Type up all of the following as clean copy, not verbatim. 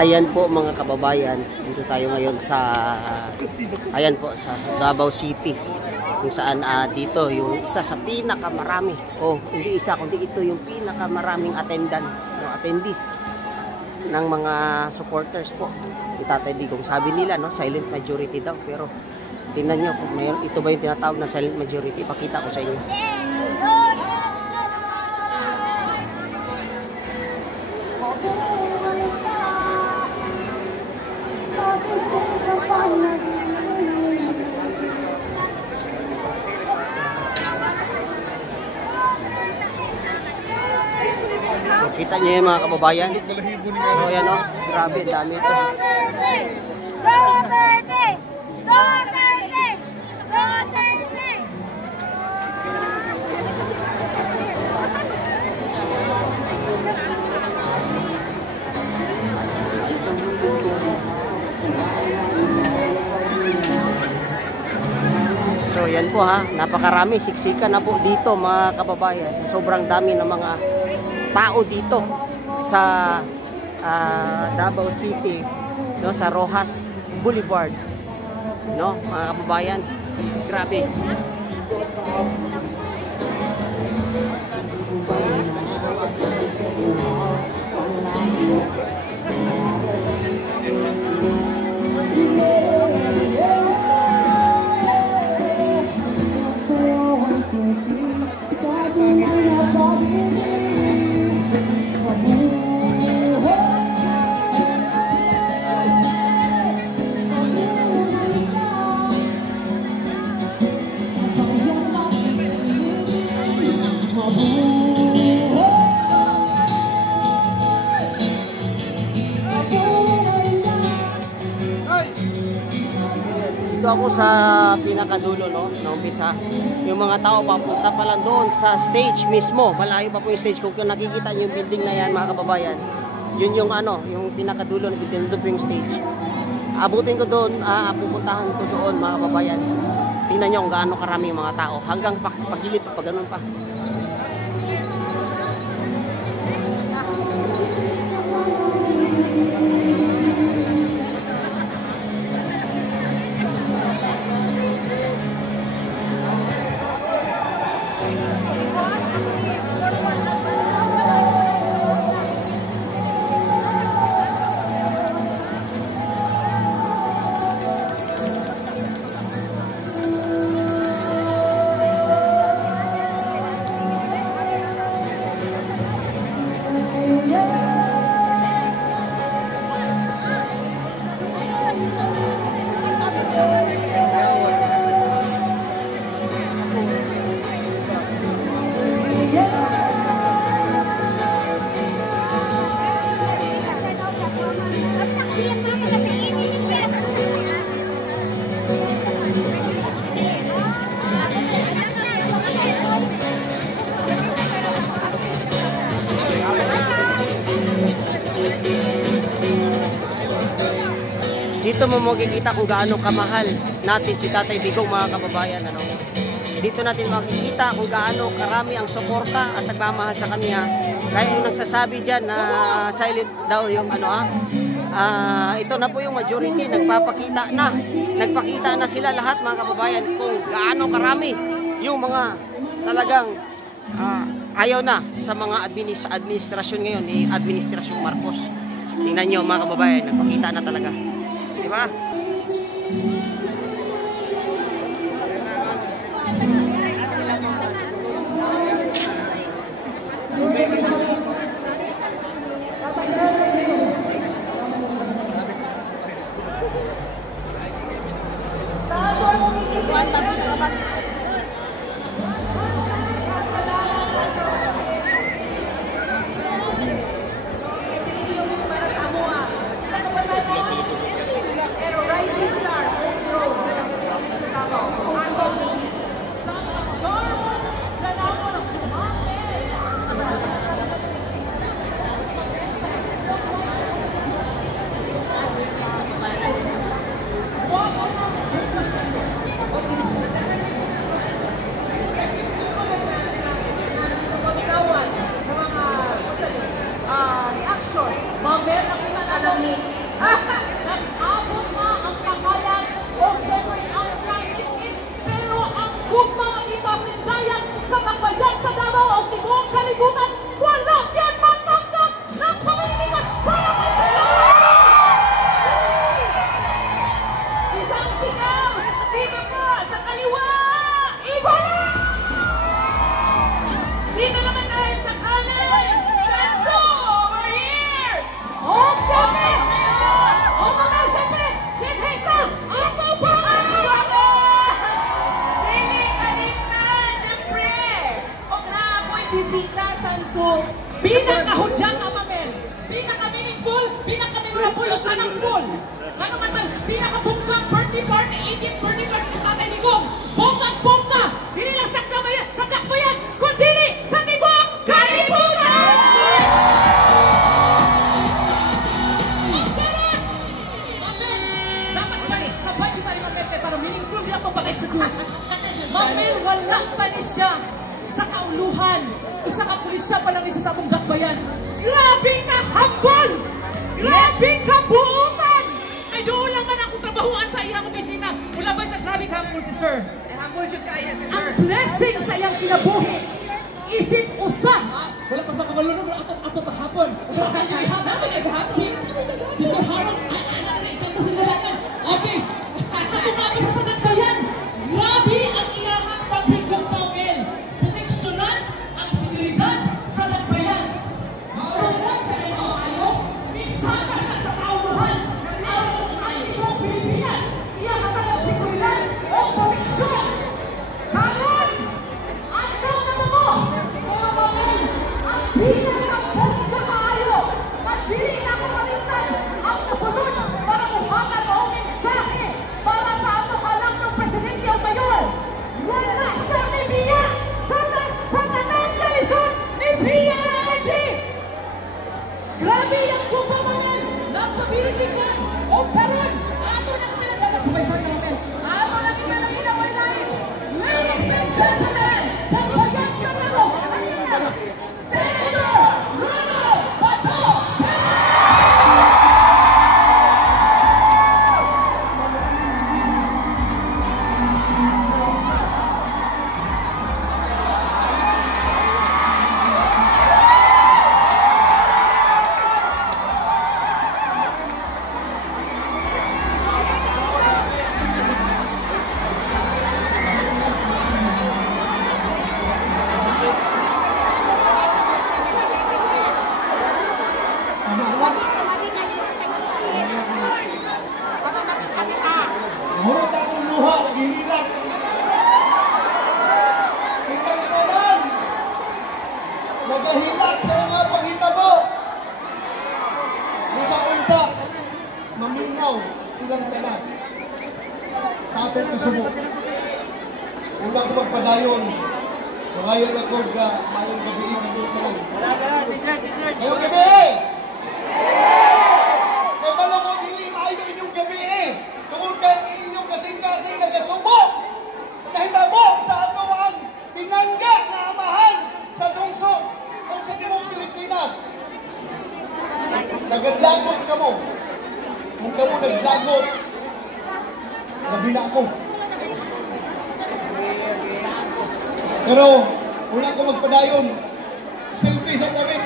Ayan po mga kababayan, dito tayo ngayon sa ayan po sa Davao City, kung saan dito yung isa sa pinakamarami, hindi isa kundi ito yung pinakamaraming attendees ng mga supporters po ni Tatay Digong. Sabi nila silent majority daw, pero tingnan nyo kung ito ba yung tinatawag na silent majority. Pakita ko sa inyo. Kita nyo yung mga kababayan. So yan grabe, dami ito. So yan po napakarami, siksikan na po dito mga kababayan. Sobrang dami ng mga tao dito sa Davao City, sa Rojas Boulevard, mga kababayan. Grabe. Dito ako sa pinakadulo na umpisa. Yung mga tao papunta pa lang doon sa stage mismo. Malayo pa po yung stage. Kung nakikita nyo yung building na yan mga kababayan, yun yung yung pinakadulo na building, doon po yung stage. Abutin ko doon, pupuntahan ko doon mga kababayan. Tingnan nyo kung gaano karami yung mga tao. Hanggang pagilid pa, ganun pa. Dito mo makikita kung gaano kamahal natin si Tatay Digong mga kababayan. Dito natin makikita kung gaano karami ang suporta at nagmamahal sa kanya. Kaya yung nagsasabi dyan na silent daw yung ito na po yung majority, nagpakita na sila lahat mga kababayan kung gaano karami yung mga talagang ayaw na sa mga administrasyon ngayon ni Administrasyong Marcos. Tingnan nyo mga kababayan, nagpakita na talaga. Diba? Mamel ang pinanalangin pinaka-memorable, pinaka-memorable o kanang pool. Ano man ang pinaka-bungkang birthday party, 18th birthday party sa Tatay Digong. Bonggang-bongga! Dili lang sa Dakbayan, kundi sa Tibok Kalibutan! Dapat balik sa budgetary mamete para meaningful nila itong pag-execute. Mamel, wala pa ni siya sa kauluhan. Isa ka pulisya pa lang isa sa atong Dakbayan. Grabe ka hambol! Grabe ka buutan! Ay doon lang man akong trabahuan sa iyang opisina. Wala ba siya grabe ka hambol si sir? Hambol dyan kaya si sir. Ang blessing sa iyang kinabuhi. Isip usa. Wala pa sa kamalunod ato tahapon. Si Sir Harold, ikanta sila siya. Okay. Ako nga isa sa Dakbayan. Grabe ang iyahang pagbigong Mamel. Proteksyonan ang seguridad sa Dakbayan. Maulan sa iyong mga kayo. Minsan pa siya sa kauluhan. Ang ibang Pilipinas. Iyahang ang seguridad o proteksyon. Karon! Ang tawag mo! Mga Mamel! Ang pinakapong sa kayo! Pagdili na ako palitan ang kasunod para muhakan mo ang mensahe para sa ato alam ng Presidente o Mayor. Wala siya ni Pia! Sa tanang kalisod ni PRD! Grabe yung kupamangan! Nagpabilitikan! O karon! Ato na kami dapat subayban namin! Ato na kami na pinapalain! Ladies and gentlemen! Pagpagang sa nalo! Senator Ronald Bato! Murot akong luha, ginilang. Kitang naman, nagahilak sa mga panghitabo. Kung sa unta, maminaw silang tanan. Sa ating kasubok. Una ko magpadayon. Magayon ako ka mayong gabi ng tanan. Ngayong gabi! Kaya balo ko dili maayo inyong gabi tungkol kay inyong kasing-kasing nagasubok sa nahitabo sa ato ang pinangga na amahan sa lungsod o sa Timog Pilipinas. Naglagot ka mo. Kung ka mo naglagot, nabila ko. Pero wala ko magpadayon. Selfie sa tabi.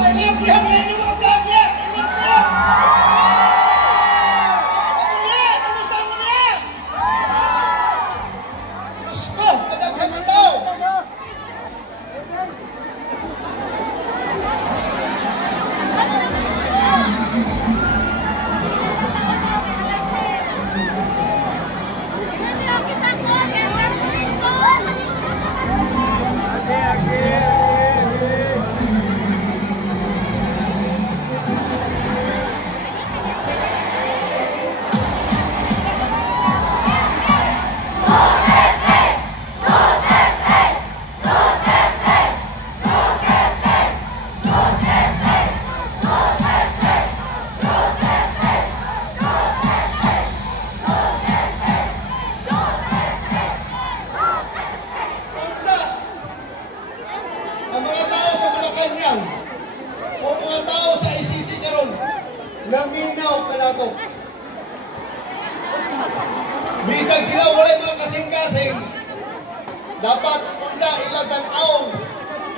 Ay, lihat na yung mga vlog niya! Ilis niya! Ako niya! Kumusta mo niya? Diyos ko! Kadaghan sa tao! Ang mga tao sa Malacanang o mga tao sa ICC karon, naminaw ka na to. Bisag sila walay mga kasing-kasing, dapat unda ilang tanaw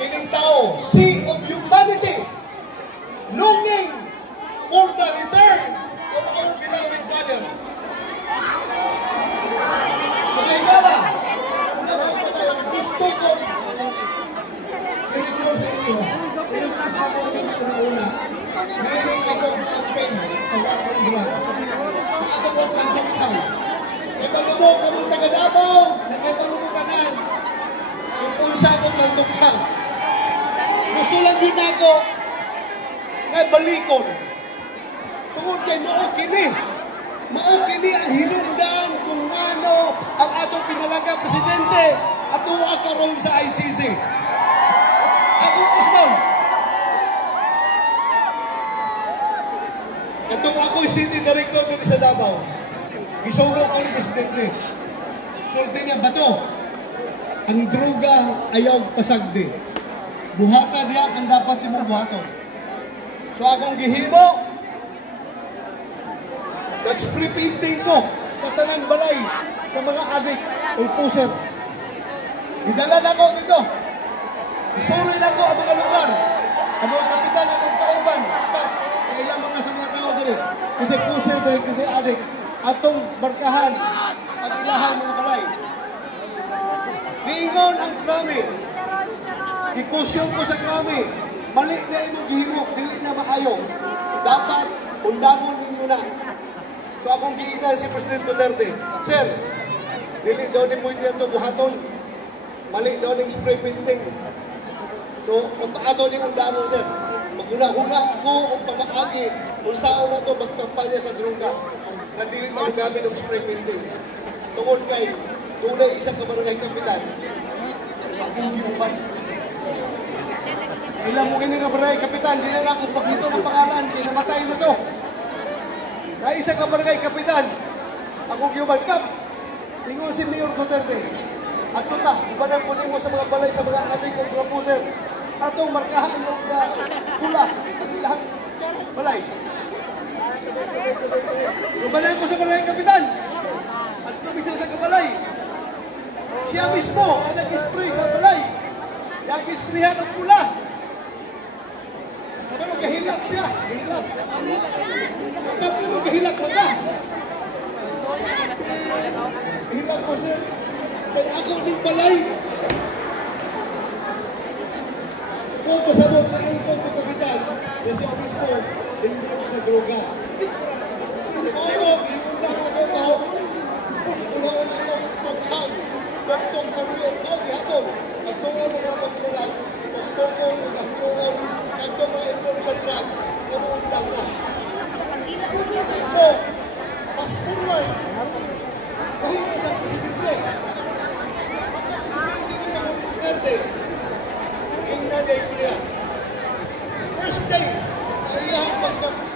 kining tao, sea of humanity, longing for the return of our beloved father. Mga higala, una po pa tayo, gusto ko i-recall sa inyo. Pero kasi ako yung una, meron akong Davao. Kaya palubog kamong taga Davao, na kaya palubutanan. Kung unsa akong nandukha. Gusto lang yun ako, ngay balikon. Tungod kay mao kini ang hinungdan kung ano ang atong pinalagang presidente at tuwa karon sa ICC. Ako Usman. Katong ako'y city director dito sa Davao. Gisugo ko ni presidente. Sulti niya bato. Ang droga ayaw pasagdi. Buhata diya ang dapat imong buhaton. So akong gihimo, nag-spray painting ko sa tanang balay sa mga adik o puser. Idala na ko dito. Isuroy na ko ang mga lugar. Ang mga kapitan ng kauban. Kailan mga sa mga tao dito. Kasi puser dito, kasi adik. Atong barkahan ang ilahan mga balay. Niingon ang krami. Ikusyon ko sa krami. Mali na imong gihimo, dili na maayo. Dapat undamon ninyo na. So akong giingnan si President Duterte, Sir, dili daw ni pwede ito buhaton. Mali daw ng spray painting. So, kung ato ni undamon, Sir, maguna-una ko o pamaagi kung saan na ito magkampanya sa droga na dili na magamit ng spray painting. Tungod kay, tunay isang kabarangay kapitan, akong giuban. Ilang mo kini kabarangay kapitan, di na ako pag dito ng pangalan, kinamatay na to. Na isa ka barangay kapitan, akong giuban kap, ingon si Mayor Duterte, at tuta, ibanan ko mo sa mga balay, sa mga adik o mga puser, atong markahan yung pula, ang ilang balay. Ibanan ko sa barangay kapitan, at kumisa sa kabalay. Siya mismo ang nag-spray sa balay, yung isprayan ang pula. Pero gahilak siya, gahilak. Pero gahilak mo ka. Gahilak mo, sir. Pero ako ng balay. Kung pasabot na ang ito ng kapitan, na siya mismo, hindi ako sa droga. Ano, yung lang ako ito, unaon ako tukhang, tuktong kami o gihapon, at tungo ng mga pagkulang, tungo ng kahiyon, at tungo involved sa drugs, ganoon lang na. So, mas forward, mahingan sa presidente. Presidente ni mga Duterte, ingnaday ko niya. First day, sa iyang pagkakot,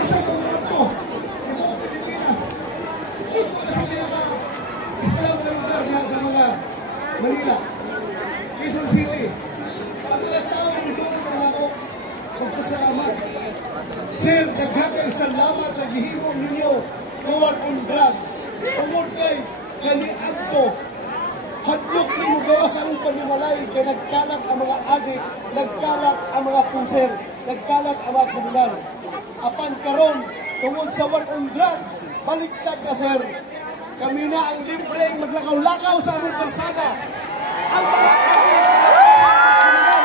Isang kumarato. Ito ang Pilipinas. Ito kasi Islam na lugar niya sa mga Manila. Quezon City. Ang mga tao dito na ako magpasalamat. Sir, daghang salamat sa gihimo ninyo war on drugs. Tungod kay kaniadto hadlok ni mo gawa sa among panimalay kay nagkalat ang mga adik, nagkalat ang mga puser, nagkalat ang mga kriminal. Apan karon tungod sa war on drugs, baliktad na sir. Kami na ang libreng maglakaw-lakaw sa among kalsada. Ang mga adik, mga kriminal,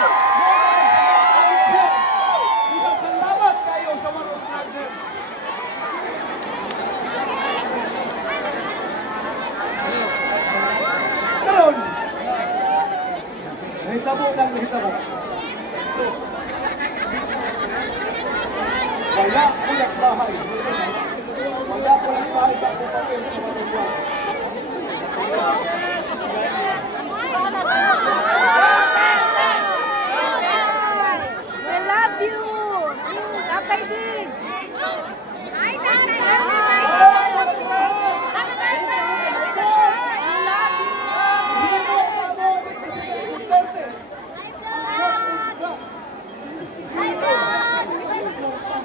Nahitabo lang, nahitabo. Wala ulat bahay. Wala ulat bahay sa akong papel sa Manugwan. We love you! Tatay Diggs! Hi, Tatay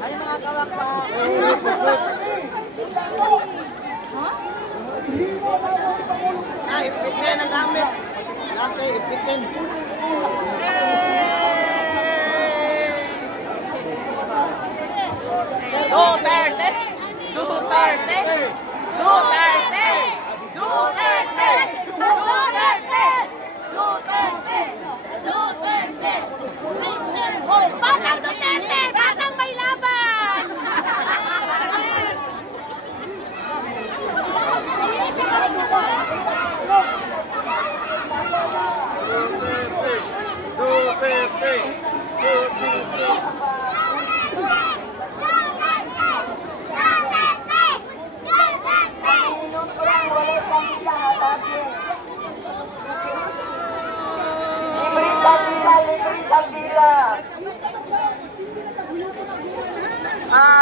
Ay mga kawakpak. Ipit na ang gamit. Laki, ipitin. Duterte! Duterte! Duterte! Duterte! Duterte! Duterte! Duterte! Batang Duterte! Batang may laban!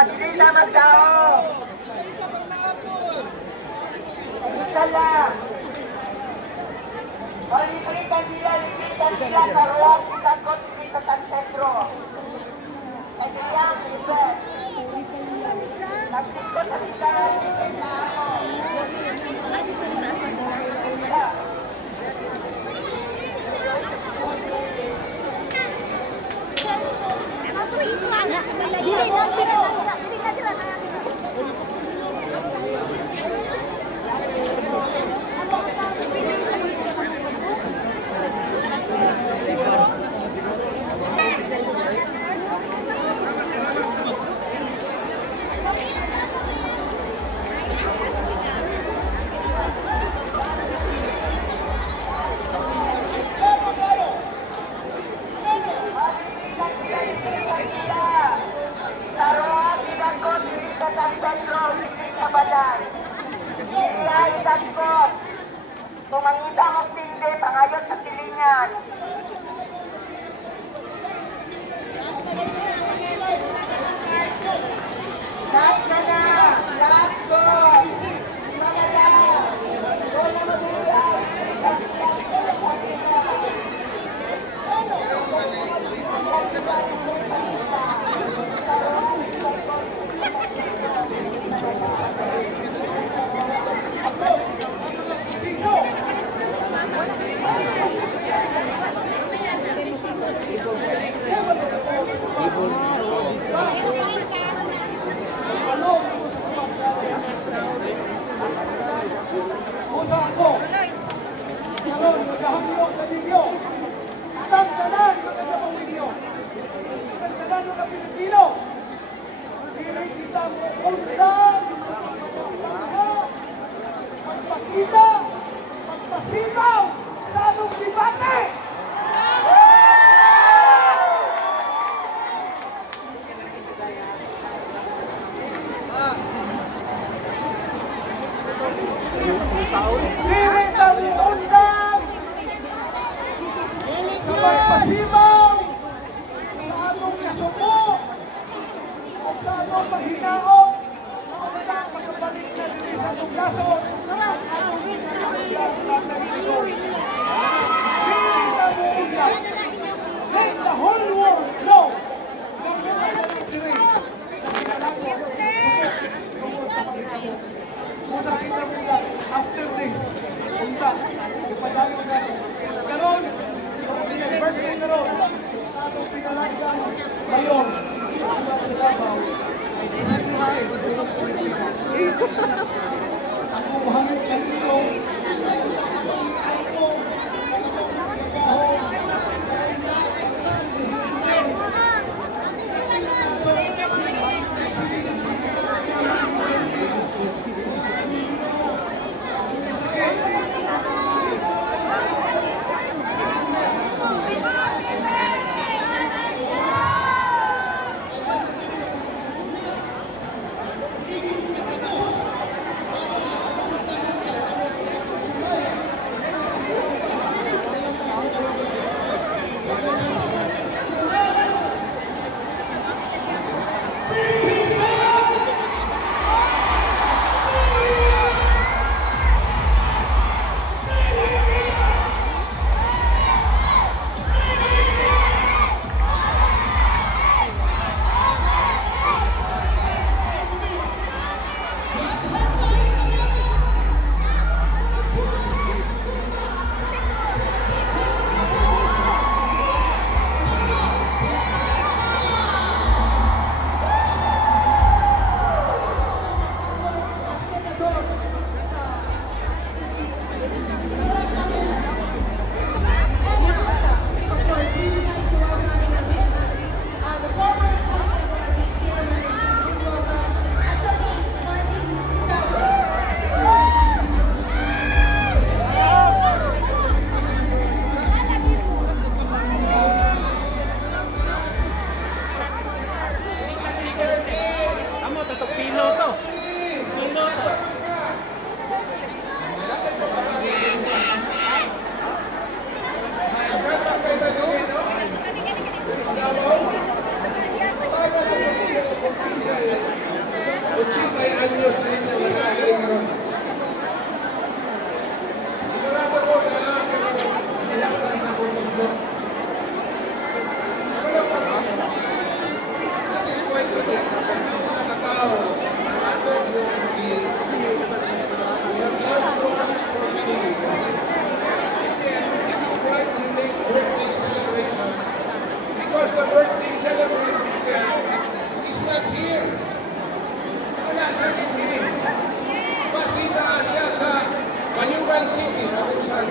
Dili na magdao. Isa lang. Libre kandila, karuan, itakot, dili sa San Pedro. Kandila, libre. Nagsikot sa bisahan, libre sa ako. Tumangita mo tindi, pangayon sa tilingan. Last na na! Last go! Mga lang! Wala mabuhay! Usa ako. Karon magahambiyok sa ninyo. Tagtanan magandang ninyo. Tagtanan ng Pilipino. Dili kita mo undang sa pagpapakita, pagpakita, pagpasipaw sa anong debate. Dili ka mo undang sa pagpasipaw sa atong nasuko o sa atong mahinaot na undang magkabalik na dili sa atong lason at atong hinahangyan sa Pilipinas. Dili ka mo undang. Let the whole world know na kita na nagsiring na kinalago tungkol sa mahitabo. Musa kita mo after this, undang, ipadayon natin. Karon, kung birthday karon, sa atong pinalagyan ngayon, sa Davao, ay Presidente ng Pilipinas. Ako mahangin kanino, sa utang kapangyarihan ko, sa katong nagagaho, dahil na ang Presidente.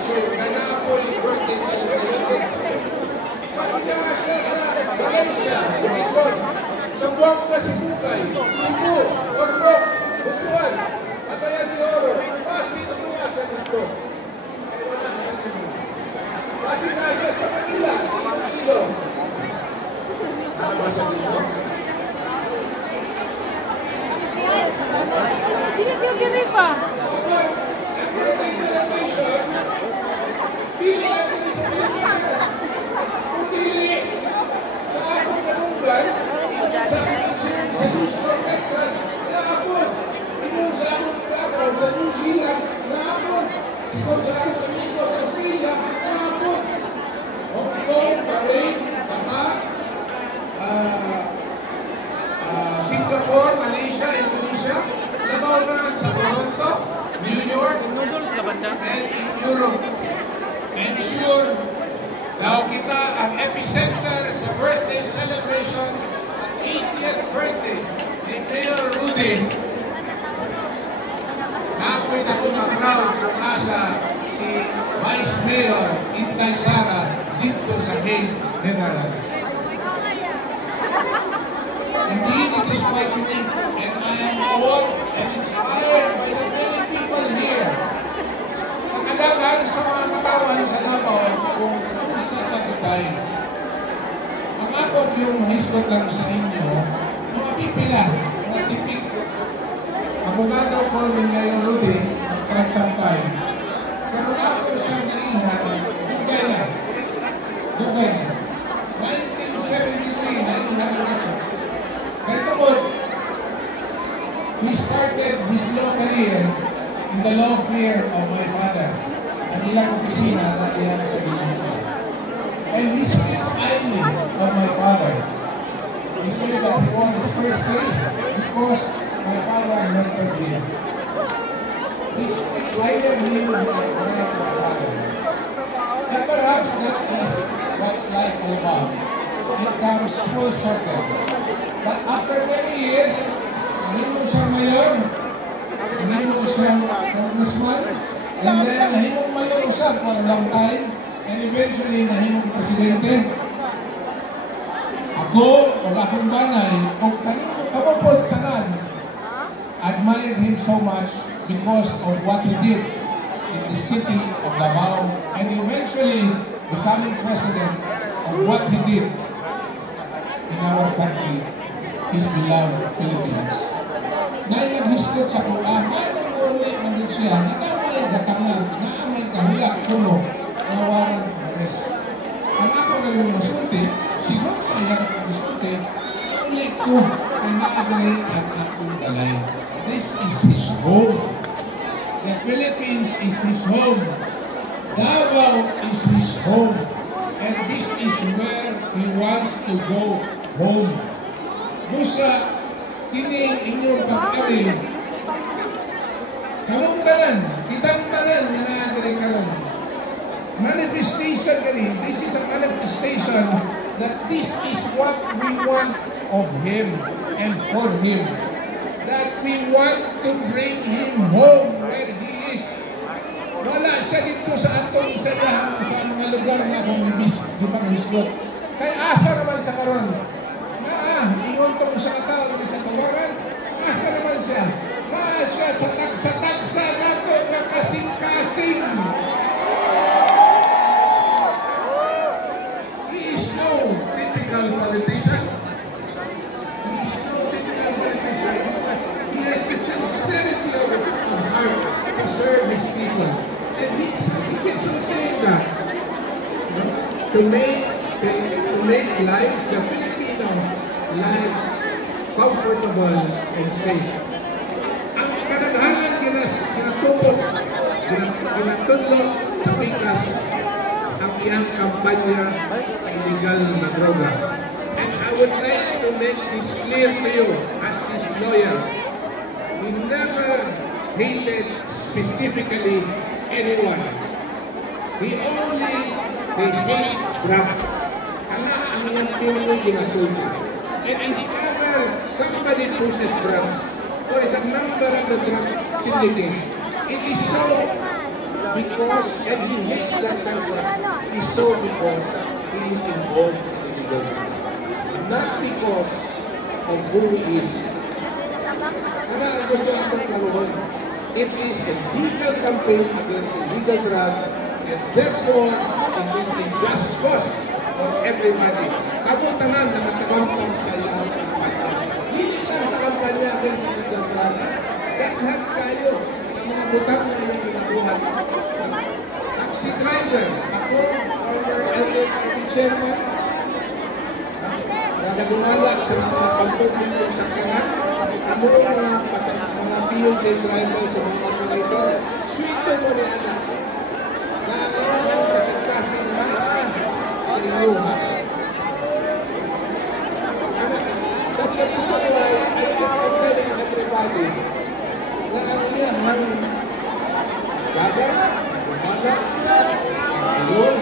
sure ka na po yung birthday celebration. Kasi nga siya sa Valencia, Bukidnon, sa Buanga, Sibugay, Cebu, Ormoc, Butuan, Cagayan de Oro, Pasig nga sa dito. Ay wala siya naman. Kasi nga siya sa Manila, Iloilo. Tama siya dito? Gini pa. Ang birthday celebration, pili natin sa Pilipinas. Kung pili sa akong malunggan, sa Houston, Texas, naapon. Inong sa akong Davao, sa New Zealand, naapon. Sikon sa akong amigo sa Australia, naapon. Hong Kong, Bahrain, Qatar, Singapore, Malaysia, Indonesia, labaw na sa Toronto, New York, and in Europe. I'm sure daw kita ang epicenter sa birthday celebration sa 80th birthday ni Mayor Rudy. Naakoy na kung na-crowd nasa si Vice Mayor Inday Sara dito sa Hague, Netherlands. Indeed, it is quite unique, and I am awed and inspired by the many people here. Sa kadagan sa mga katawan sa Davao kung sa Sagutay. Ang ako yung mahisgot lang sa inyo, mga pipila, mga tipik. Abogado ko ni Mayor Rudy, magkagsangkay. Pero ako siyang nalihan, dugay na. Dugay na. 1973 na yung ako. He started his law career in the law firm of my father. Ang ilang opisina na iyan sa Binondo. And he speaks highly of my father. He said that he won his first case because my father mentored him. He speaks highly of him and I admire my father. And perhaps that is what's life all about. It comes full circle. But after many years, nahimong siyang mayor, nahimong siyang congressman, and then nahimong mayor usap for a long time, and eventually nahimong presidente. Ako, o akong banay, o kanino kamapod tanan, admired him so much because of what he did in the city of Davao, and eventually becoming president of what he did in our country, his beloved Philippines. Dahil nag-hisgot sa Quran, anong ulit man din siya, nanamay gatangan, naamay kahulak kuno, nawaran pares. Ang ako na yung masulti, siguro sa iyang masulti, ulit ko, ay naagari ang akong balay. This is his home. The Philippines is his home. Davao is his home. And this is where he wants to go home. Busa, kini inyong pag-ari, kamong tanan, kitang tanan, nga na karon. Manifestation kani, this is a manifestation that this is what we want of him and for him. That we want to bring him home where he is. Wala siya dito sa atong isagahan sa mga lugar nga kung ibis, di pa nahisgot. Kaya asa naman sa karon. Ingon ko sa katao sa tawaran, asa naman siya? Siya sa tagsa nato na kasing-kasing. He is no typical politician. He is no typical politician because he has the sincerity of heart to serve his people. And he keeps on saying that. To make lives the Filipino lives comfortable and safe. Ang kadaghanan ginatulog sa pikas ang iyang kampanya sa illegal na droga. And I would like to make this clear to you as his lawyer. He never hated specifically anyone. He hates drugs. Kana ang iyang pinunong ginasulti. And whenever somebody pushes drugs or is a member of the drug syndicate, it is so because, and he hates that person, is so because he is involved in illegal crime. Not because of who he is. Kaya gusto natin klaruhin. It is a legal campaign against illegal drug, and therefore, it is a just cause for everybody. Kabutanan na matagampang sa iyong kampanya. Hindi lang sa kampanya against illegal drug. Lahat kayo, ang mga butang na iyong ginagawa. Taxi driver, ako, former LSRT chairman, na nagumala sa mga pagpupunin sa kanya, ang mga POJ driver sa mga operator, swito mo ni anak. Nakakalaman kasagkasin na pag-inuha. That's the reason why I'm telling everybody na ang iyang gagal, gumala, yun,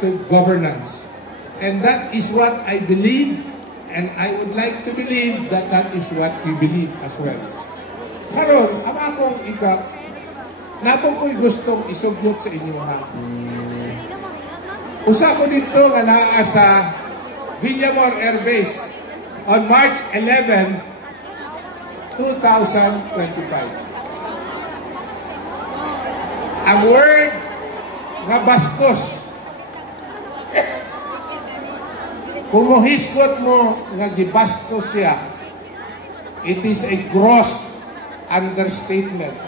to governance. And that is what I believe, and I would like to believe that that is what you believe as well. Karon, ang akong natong ko'y gustong isugyot sa inyo ha. Usa ko dito nga naa sa Villamor Air Base on March 11, 2025. Ang word nga bastos. Kung muhisgot mo nga gibastos siya, it is a gross understatement.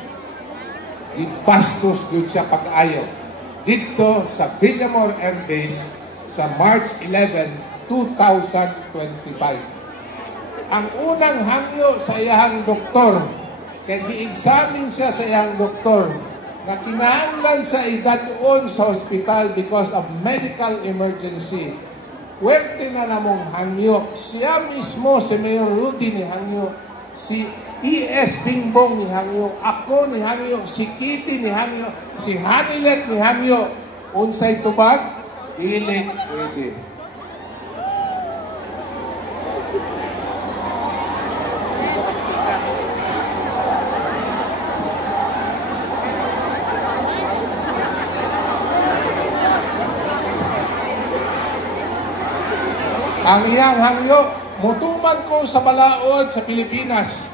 Gibastos gud siya pag-ayaw. Dito sa Villamor Air Base sa March 11, 2025. Ang unang hangyo sa iyang doktor, kay gi-examine siya sa iyang doktor, na kinahanglan sa idadon sa hospital because of medical emergency. Puwerte na namong hangyo. Siya mismo, si Mayor Rudy ni hangyo, si E.S. Bingbong ni hangyo, ako ni hangyo, si Kitty ni hangyo, si Hanilet ni hangyo. Unsay tubag? Dili pwede. Ang iyang hangyo, mutuman ko sa balaod sa Pilipinas.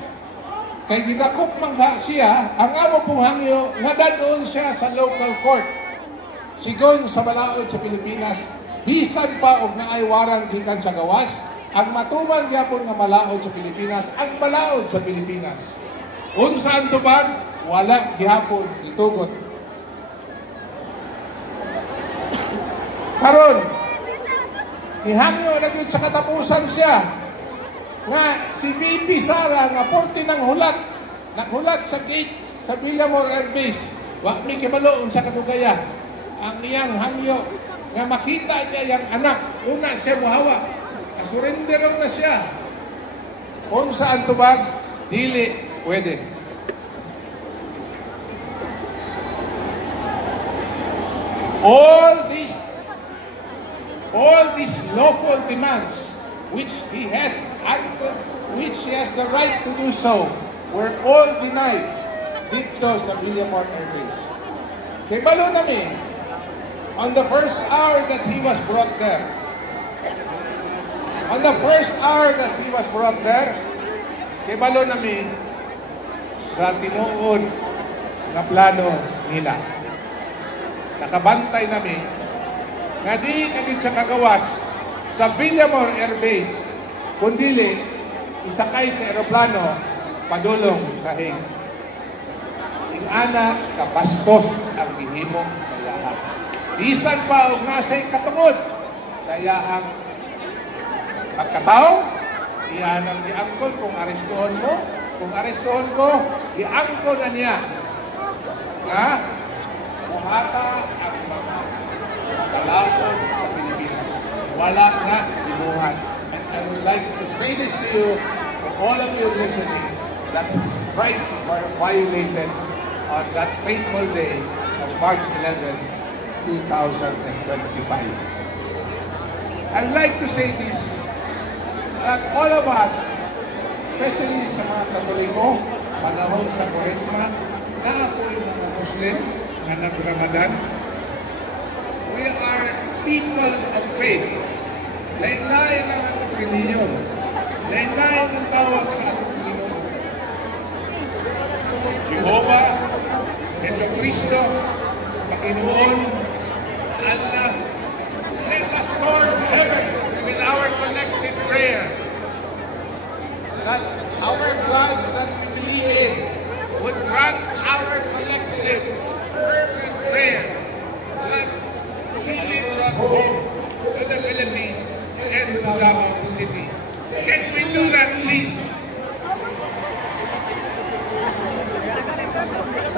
Kay ginakop mangha siya, ang amo pong hangyo, nadadoon siya sa local court. Sigon sa balaod sa Pilipinas, bisan pa og naay warang gikan sa gawas, ang matuman gyapon nga malaod sa Pilipinas, ang balaod sa Pilipinas. Unsa ang tubag? Wala gihapon itugot. Karon, ihangyo na yun sa katapusan siya nga si VP Sara nga 40 ng hulat, naghulat sa gate sa Villamor Air Base. Wa mi kibalo unsa kadugaya. Ang iyang hangyo nga makita niya yung anak, una siya muhawa, kasurrender na siya. Unsa ang tubag? Dili pwede. All these lawful demands, which he has the right to do so, were all denied dito sa Villamor Air Base. Kay balo namin, on the first hour that he was brought there, kay balo namin sa tinuod na plano nila. Nakabantay namin nga di naging sa kagawas sa Villamor Air Base, kundili isakay sa aeroplano padulong sa hing. Ing-ana kabastos ang gihimo sa lahat. Bisan pa og nasa'y katungod sa iyang pagkatao, iyan ang giangkon kung arestuhon mo. Kung arestuhon ko, giangkon na niya nga buhata ang mga kalaon sa Pilipinas. Wala na ibuhat. And I would like to say this to you, for all of you listening, that rights were violated on that fateful day of March 11, 2025. I'd like to say this, that all of us, especially sa mga Katoliko, panahon sa Quaresma, na po yung mga Muslim na nag-Ramadan, we are people of faith. Lain-lain ang ating reliyon. Lain-lain ang tawag sa ating Panginoon. Jehovah, Yeso Cristo, Panginoon, Allah, let us turn to heaven with our collective prayer. That our gods that we believe in would grant our collective fervent prayer that healing brought hope to the Philippines and to Davao City. Can we do that, please?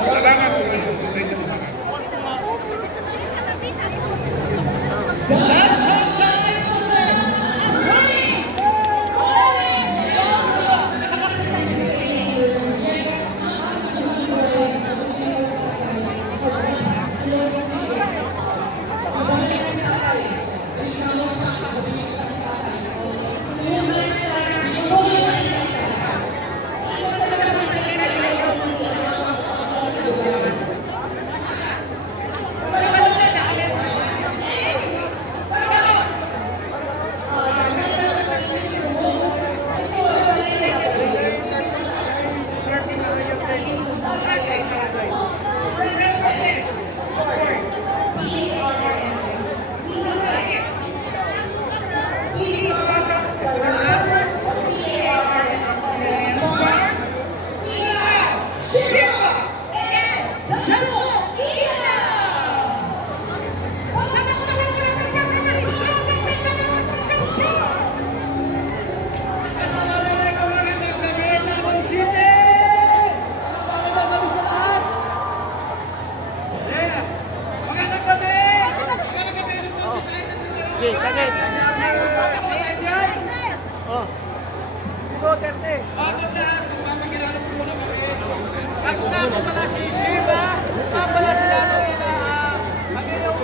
Salamat po sa inyong mga. Thank you. Bago lahat, kung papagilala po muna kami. Ako nga po pala si Shiva. Nga pala sila nung kami yung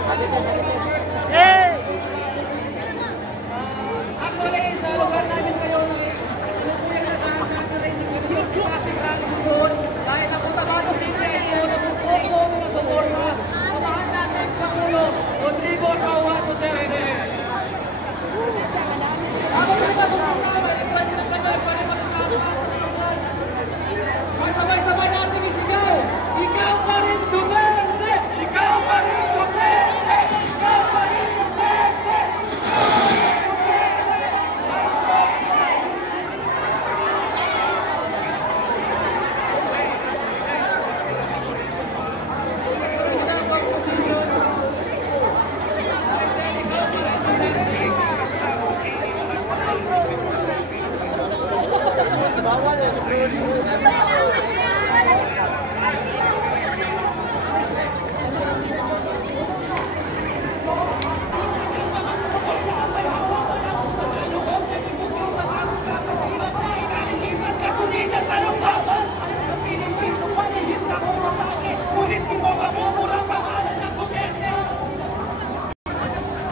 actually, sa lugar namin kayo sinukuyan na dahan-dahan na rin yung ganito klaseng rally doon. Dahil napunta City, ito na po na suporta. Samahan natin Pangulo Rodrigo Roa Duterte. Ako po ba kung kasama, request na kami para matataas natin ang balance. Magsabay-sabay natin isigaw. Ikaw pa rin Duterte! Ikaw pa rin Duterte! Ikaw pa rin Duterte!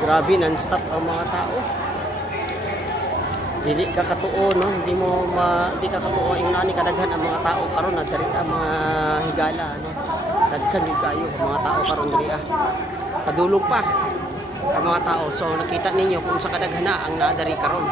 Grabe, non-stop ang mga tao. Dili ka katuo, no? Hindi ka katuo yung nani kadaghan ang mga tao karon na dari ang mga higala, no? Daghan yung kayo ang mga tao karon dari padulong pa ang mga tao. So nakita ninyo kung sa kadaghan na ang naadari karon.